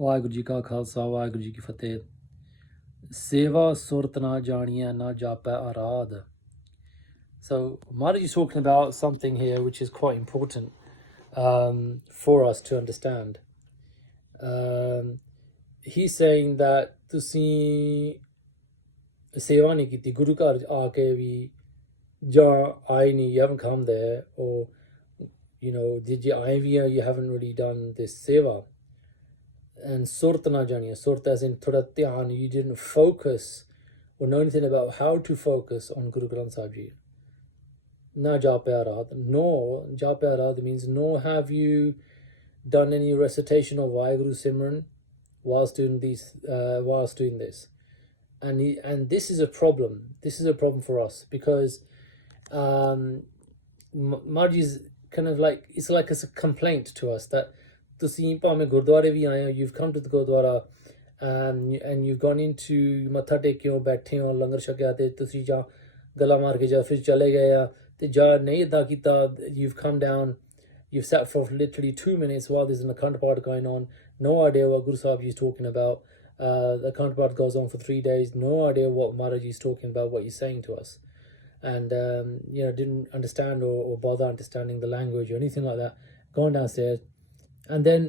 ਵਾਹਿਗੁਰੂ ਜੀ ਕਾ ਖਾਲਸਾ ਵਾਹਿਗੁਰੂ ਜੀ ਕੀ ਫਤਿਹ ਸੇਵਾ ਸੁਰਤ ਨਾ ਜਾਣੀਐ ਨਾ ਜਾਪੈ ਆਰਾਧ. So Maharaj is talking about something here which is quite important for us to understand. He's saying that ਤੁਸੀਂ ਸੇਵਾ ਨਹੀਂ ਕੀਤੀ ਗੁਰੂ ਘਰ ਆ ਕੇ ਵੀ ਜਾਂ ਆਏ ਨਹੀਂ, you haven't come there, or did you ਆਏ ਵੀ you haven't really done this seva. And surat na janiya, surat as in thoda dhyan, you didn't focus or know anything about how to focus on Guru Granth Sahib Ji. Na jape arad, no jape arad means no have you done any recitation of Vaheguru Simran whilst doing this. And this is a problem. This is a problem for us because Marji is kind of like, it's like a complaint to us that ਤੁਸੀਂ ਭਾਵੇਂ ਗੁਰਦੁਆਰੇ ਵੀ ਆਏ ਹੋ, you've come to the Gurdwara and you've gone into ਮੱਥਾ ਟੇਕਿਓ, ਬੈਠੇ ਹੋ, ਲੰਗਰ ਛਕਿਆ ਤੇ ਤੁਸੀਂ ਜਾਂ ਗਲਾ ਮਾਰ ਕੇ ਜਾਂ ਫਿਰ ਚਲੇ ਗਏ ਆ ਤੇ ਜਾਂ ਨਹੀਂ ਇੱਦਾਂ ਕੀਤਾ, you've come down, you've sat for literally 2 minutes while there's an Akhand Path going on, no idea what Guru Sahib Ji is talking about. The Akhand Path goes on for 3 days, no idea what Maharaj Ji is talking about, what he's saying to us, and didn't understand or bother understanding the language or anything like that, going downstairs. And then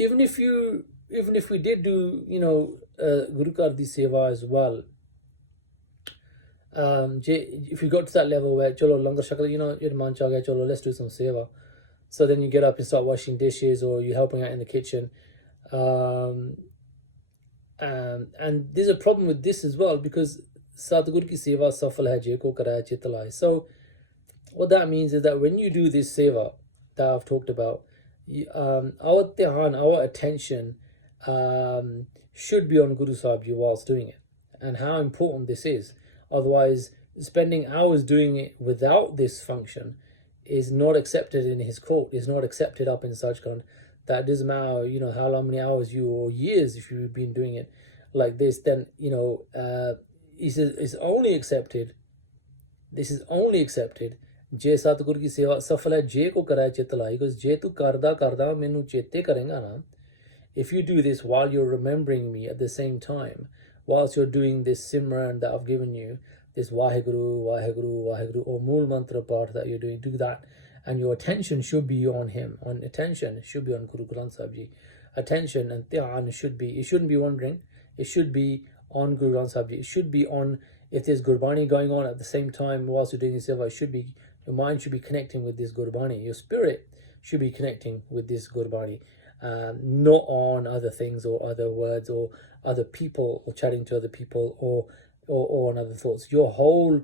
even if we did do Guru Kar di Seva as well, if you got to that level where cholo langar shakal, your man cha gaya, cholo let's do some seva, so then you get up and start washing dishes or you're helping out in the kitchen, and there's a problem with this as well because Satgur ki seva safal hai je ko karaya chit laye. So what that means is that when you do this seva that I've talked about, our dhyan, our attention should be on Guru Sahib Ji whilst doing it, and how important this is. Otherwise, spending hours doing it without this function is not accepted in his court, is not accepted up in Sachkhand. That doesn't matter, how long many hours or years if you've been doing it like this, then, he says it's only accepted. This is only accepted ਜੇ ਸਤਿਗੁਰ ਕੀ ਸੇਵਾ ਸਫਲ ਹੈ ਜੇ ਕੋ ਕਰਾਏ ਚਿਤ ਲਾਈ, because ਜੇ ਤੂੰ ਕਰਦਾ ਮੈਨੂੰ ਚੇਤੇ ਕਰੇਗਾ ਨਾ, if you do this while you're remembering me at the same time, whilst you're doing this simran that I've given you, this Vaheguru, Vaheguru, Vaheguru, or Mool Mantra part that you're doing, do that, and your attention should be on him, attention should be on Guru Granth Sahib Ji. Attention and dhyan it shouldn't be wandering, it should be on Guru Granth Sahib Ji. It should be on, if there's Gurbani going on at the same time whilst you're doing this seva, your mind should be connecting with this Gurbani. Your spirit should be connecting with this Gurbani, not on other things or other words or other people or chatting to other people or on other thoughts. Your whole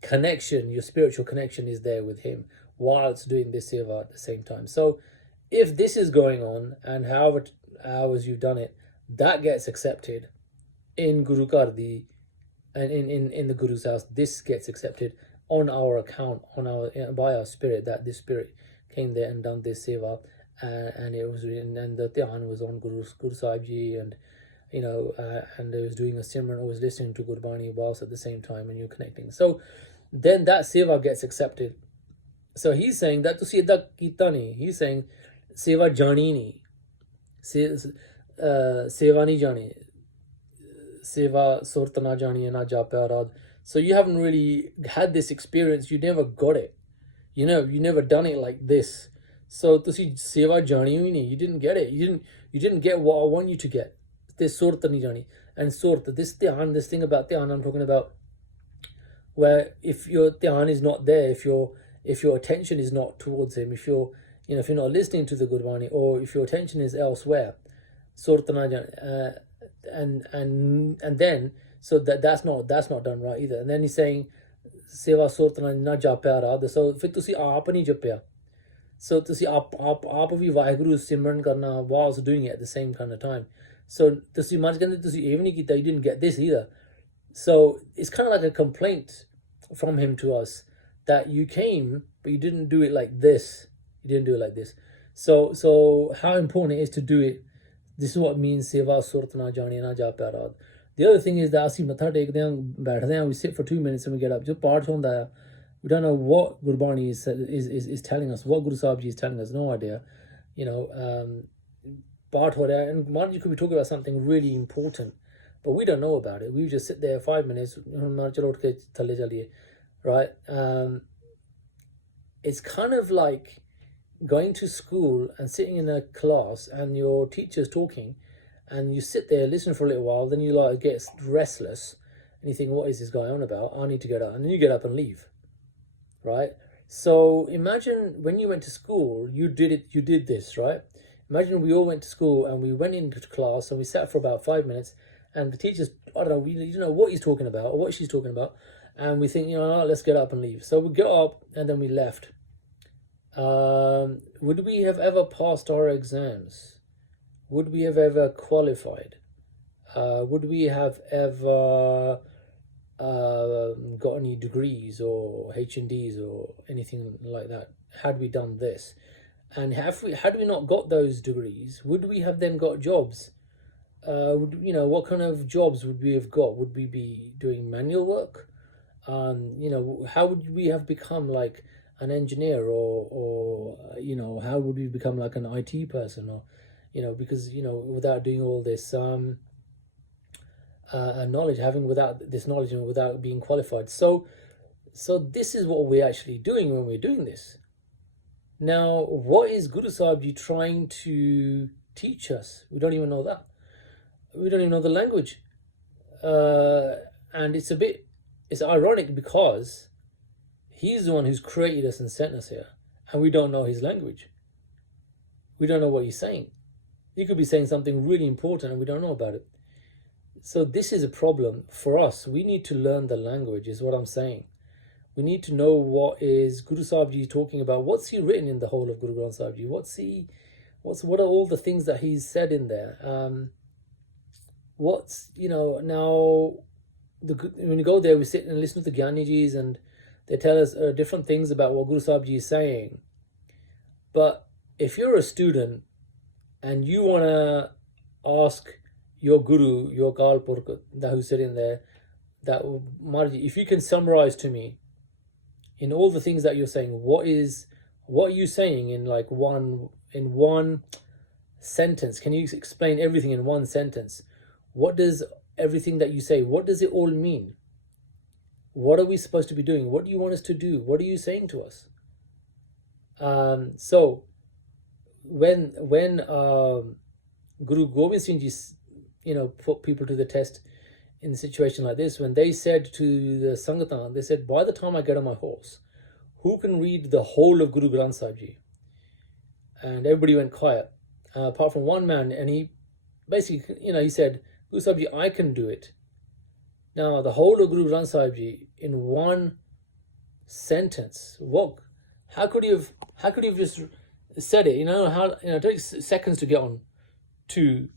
connection, your spiritual connection is there with him whilst doing this seva at the same time. So if this is going on and however hours you've done it, that gets accepted in Guru Kardi and in the Guru's house. This gets accepted on our account, by our spirit, that this spirit came there and done this seva, and it was written, and the dhyan was on Guru Sahib Ji, and and it was doing a simran, or was listening to Gurbani whilst at the same time, and you're connecting. So then that seva gets accepted. So he's saying that tusi idda kita nahi. He's saying seva jani nahi, seva nahi jani, seva surat na jani na jape arad. So you haven't really had this experience. You never got it. You never done it like this. So tusi seva jani hui nahi. You didn't get it. You didn't get what I want you to get. This surat nahi jani. And surat, this dhyan, this thing about dhyan I'm talking about, where if your dhyan is not there, if your attention is not towards him, if you're not listening to the Gurbani, or if your attention is elsewhere, surat na jani, and then. So that's not done right either. And then he's saying seva surat na japya arad. So फिर तुसी आप नहीं जपया. So तुसी आप भी वाहिगुरु सिमरन करना whilst doing it at the same kind of time. So तुसी मान कहते तुसी ये भी नहीं किया, you didn't get this either. So it's kind of like a complaint from him to us that you came but you didn't do it like this. You didn't do it like this. So how important it is to do it. This is what it means seva surat na jani na japya arad. The other thing is that ਅਸੀਂ ਮੱਥਾ ਟੇਕਦੇ ਹਾਂ, ਬੈਠਦੇ ਹਾਂ, we sit for 2 minutes and we get up. ਜੋ ਪਾਠ ਹੁੰਦਾ ਹੈ, we don't know what Gurbani is telling us, what Guru Sahib Ji is telling us, no idea. part ho raha hai, and Maharaj could be talking about something really important, but we don't know about it. We just sit there 5 minutes, right? It's kind of like going to school and sitting in a class and your teacher's talking, and you sit there, listen for a little while, then you like get restless, and you think, what is this guy on about? I need to get up, and then you get up and leave, right? So imagine when you went to school, you did this, right? Imagine we all went to school and we went into class and we sat for about 5 minutes, and the teacher's, I don't know, we don't know what he's talking about or what she's talking about, and we think, let's get up and leave. So we got up and then we left. Would we have ever passed our exams? Would we have ever qualified? Would we have ever got any degrees or HNDs or anything like that had we done this? And had we not got those degrees, would we have then got jobs? What kind of jobs would we have got? Would we be doing manual work? How would we have become like an engineer, or how would we become like an IT person, or because without doing all this knowledge, without this knowledge and without being qualified. So this is what we're actually doing when we're doing this. Now, what is Guru Sahib Ji trying to teach us? We don't even know that. We don't even know the language. And it's ironic because he's the one who's created us and sent us here, and we don't know his language. We don't know what he's saying. He could be saying something really important and we don't know about it. So this is a problem for us. We need to learn the language, is what I'm saying. We need to know what is Guru Sahib Ji talking about. What's he written in the whole of Guru Granth Sahib Ji? What are all the things that he's said in there? When you go there, we sit and listen to the Gyanijis, and they tell us different things about what Guru Sahib Ji is saying. But if you're a student and you want to ask your Guru, your Kal Purkh, who's sitting there, that Maharaj, if you can summarize to me in all the things that you're saying, what are you saying in one sentence? Can you explain everything in one sentence? What does everything that you say, what does it all mean? What are we supposed to be doing? What do you want us to do? What are you saying to us? So when Guru Gobind Singh Ji, put people to the test in a situation like this, when they said to the Sangatan, they said, by the time I get on my horse, who can read the whole of Guru Granth Sahib Ji? And everybody went quiet, apart from one man, and he basically, he said, Guru Sahib Ji, I can do it. Now, the whole of Guru Granth Sahib Ji in one sentence, how could he have just said it? It takes seconds to get on to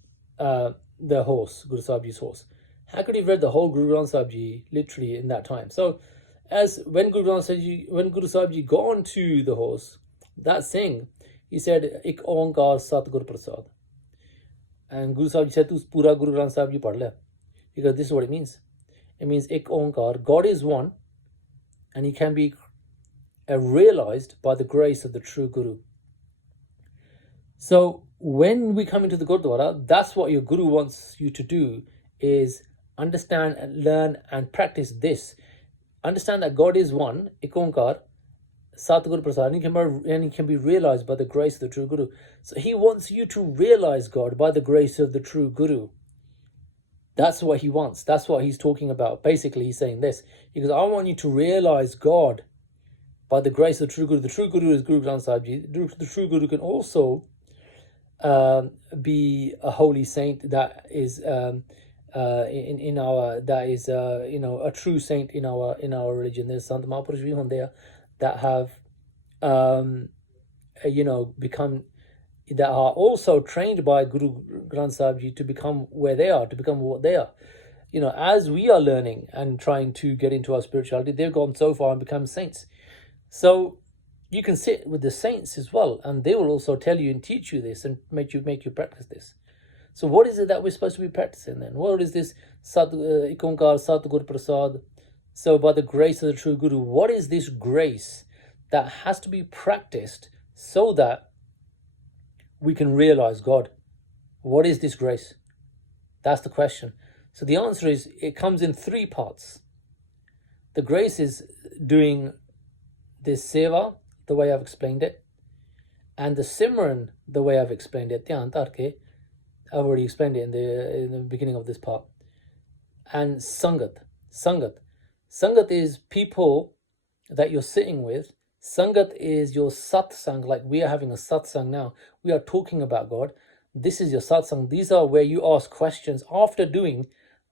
the horse, Guru Sahib Ji's horse. How could he have read the whole Guru Granth Sahib Ji literally in that time? So, when Guru Sahib Ji got onto the horse, that thing, he said, Ik Onkar Satgur Prasad. And Guru Sahib Ji said, Tu pura Guru Granth Sahib Ji padh le. Because this is what it means. It means Ik Onkar, God is one, and he can be realized by the grace of the true Guru. So when we come into the Gurdwara, that's what your Guru wants you to do, is understand and learn and practice this. Understand that God is one, Ik Onkar, Satguru Prasad, and he can be realized by the grace of the true Guru. So he wants you to realize God by the grace of the true Guru. That's what he wants. That's what he's talking about. Basically, he's saying this. He goes, I want you to realize God by the grace of the true Guru. The true Guru is Guru Granth Sahib Ji. The true Guru can also be a holy saint that is a true saint in our religion. There's Sant Mahapurush bhi hunde hai that have become, that are also trained by Guru Granth Sahib Ji to become where they are, to become what they are. As we are learning and trying to get into our spirituality, they've gone so far and become saints. So you can sit with the saints as well, and they will also tell you and teach you this and make you practice this. So what is it that we're supposed to be practicing then? What is this Ik Onkar Satgur Prasad? So by the grace of the true Guru, what is this grace that has to be practiced so that we can realize God? What is this grace? That's the question. So the answer is, it comes in three parts. The grace is doing this seva, the way I've explained it, and the Simran, the way I've explained it. I've already explained it in the beginning of this part. And Sangat. Sangat is people that you're sitting with. Sangat is your satsang, like we are having a satsang now. We are talking about God. This is your satsang. These are where you ask questions after doing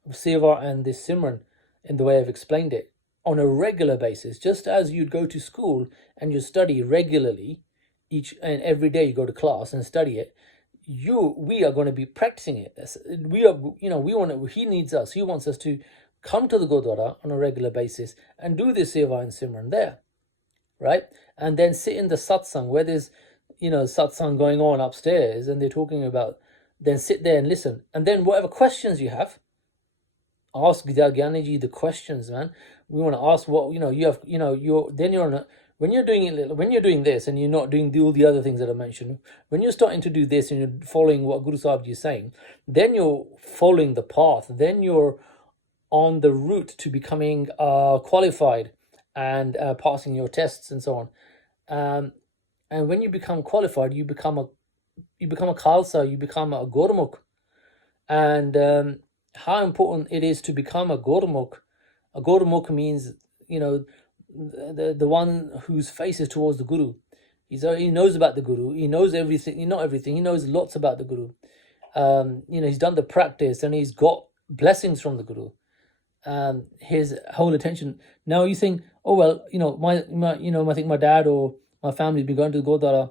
seva and this Simran in the way I've explained it on a regular basis, just as you'd go to school and you study regularly each and every day. You go to class and study it. We are going to be practicing it. We are, we want to, he needs us. He wants us to come to the Gurdwara on a regular basis and do this seva and Simran there, right? And then sit in the satsang where there's, satsang going on upstairs and they're talking about, then sit there and listen. And then whatever questions you have, ask Gyaniji the questions, man. We want to ask what, you have, you're on a, when you're doing this and you're not doing all the other things that I mentioned, when you're starting to do this and you're following what Guru Sahib Ji is saying, then you're following the path, then you're on the route to becoming qualified and passing your tests and so on. And when you become qualified, you become a Khalsa, you become a Gurmukh. And how important it is to become a Gurmukh. A Gurmukh means, the one whose face is towards the Guru. He knows about the Guru. He knows everything. Not everything. He knows lots about the Guru. He's done the practice and he's got blessings from the Guru. His whole attention. Now you think, oh well, I think my dad or my family's been going to the Gurdwara,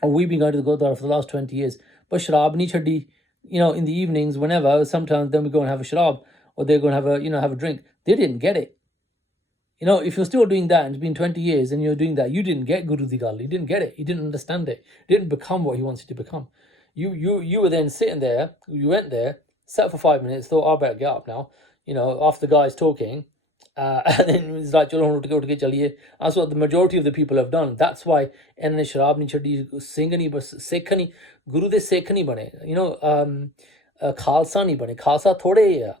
or we've been going to the Gurdwara for the last 20 years. But sharab nahi chhadi, in the evenings, whenever, sometimes then we go and have a sharab, or they're going to have a drink. They didn't get it. If you're still doing that and it's been 20 years and you're doing that, you didn't get Guru Di Gal. You didn't get it. You didn't understand it. You didn't become what he wants you to become. You were then sitting there, you went there, sat for 5 minutes, thought, I better get up now, after the guy's talking, and then it's like, that's what the majority of the people have done. That's why Enna Sharab ni chadi, Singhani, Sekhani, Guru de Sekhani bane, Khalsa ni bane, Khalsa thode ya,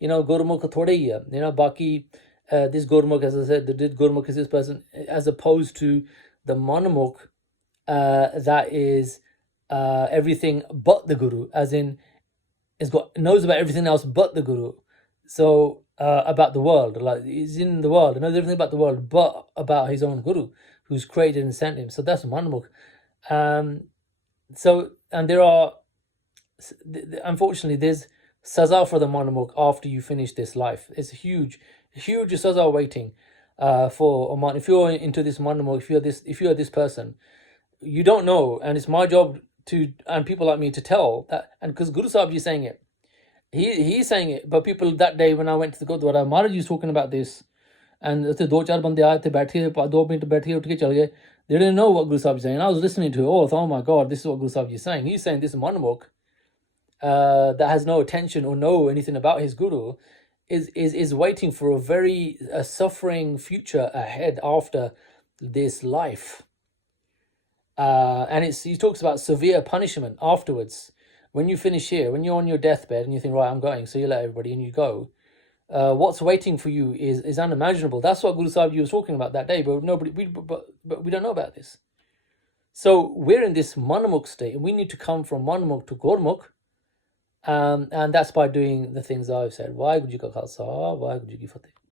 Gurmukh thode ya, Baki, this Gurmukh, as I said, the Gurmukh is this person, as opposed to the Manamukh, that is everything but the Guru, as in, knows about everything else but the Guru. So about the world, like he's in the world, knows everything about the world but about his own Guru, who's created and sent him. So that's Manamukh. And there are, unfortunately, there's saza for the Manamukh after you finish this life. It's a huge saza waiting for a man. If you're into this Manamukh, if you're this person, you don't know, and it's my job and people like me to tell that, and because Guru Sahib is saying it, he's saying it, but people that day when I went to the Gurdwara, Maharaj was talking about this, and they didn't know what Guru Sahib is saying. I was listening to it. Oh my God, this is what Guru Sahib is saying. He's saying this Manamukh that has no attention or know anything about his Guru is waiting for a very suffering future ahead after this life. And he talks about severe punishment afterwards. When you finish here, when you're on your deathbed and you think, right, I'm going, so you let everybody and you go, what's waiting for you is unimaginable. That's what Guru Sahib Ji was talking about that day, but we don't know about this. So we're in this Manamukh state, and we need to come from Manamukh to Gurmukh, and that's by doing the things I've said. Waheguru Ji Ka Khalsa, Waheguru Ji Ki Fateh.